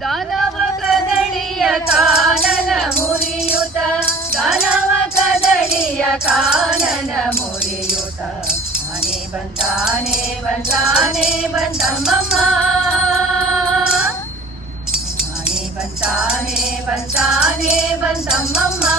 दानवदणीयकानमुरियुता दानवदीयकानमुरियुता स्वानिपन्ताने वन्ताने बन्धं मम स्वानिपन्ताने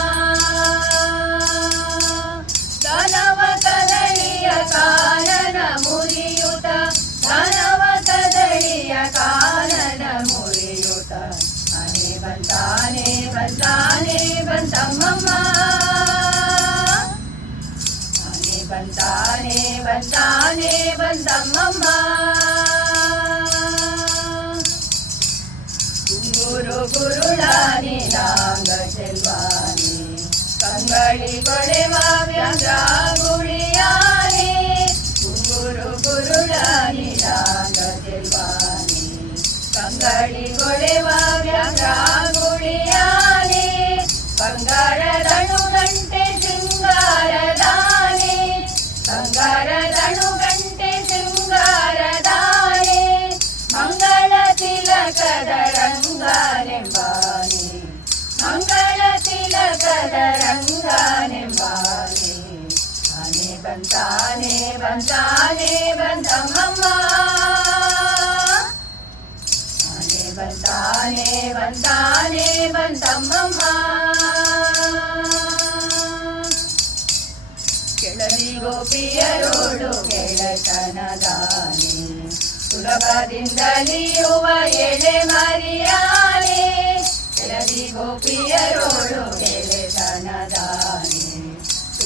ङ्गी गोडे वावुर्याुरु गुरुवाणी कङ्गळि गोडे वावुर्याङ्गल धनु शृङ्गारदानी कगार डु गण्टे शृङ्गारदानी मङ्गल तिलकरङ्गारवाणी मङ्गल तिलक रङ्ग वन्ताने वन्ताने वन्दे वन्ताने वन्दाने वन्दम् अम्मालवि गोपीयरोडु केळनदालभदिन्दनीयाणे केलि गोपीयरोडु केळनदा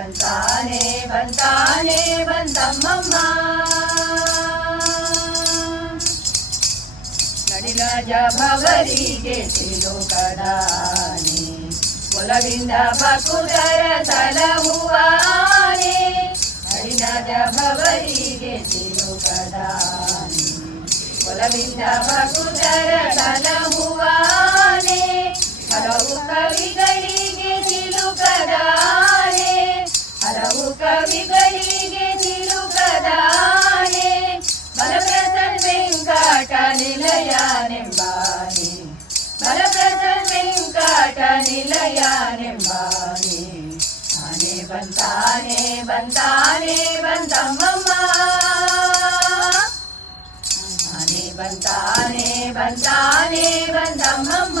वन्ताने वन्ताने ने वन्दाडिला जा भी गेति दोदा ने पुलिन्द भुतर तल हुवाे अडिला ಹೇಗೆ ತಿರುಗದಾನೆ ಬಲಪ್ರಸನ್ ವೆಂಕಟ ನಿಲಯ ನಿಂಬಾನೆ ಬಲಪ್ರಸನ್ ವೆಂಕಟ ನಿಲಯ ನಿಂಬಾನೆ ಆನೆ ಬಂತಾನೆ ಬಂತಾನೆ ಬಂತಮ್ಮಮ್ಮ ಆನೆ ಬಂತಾನೆ ಬಂತಾನೆ ಬಂತಮ್ಮಮ್ಮ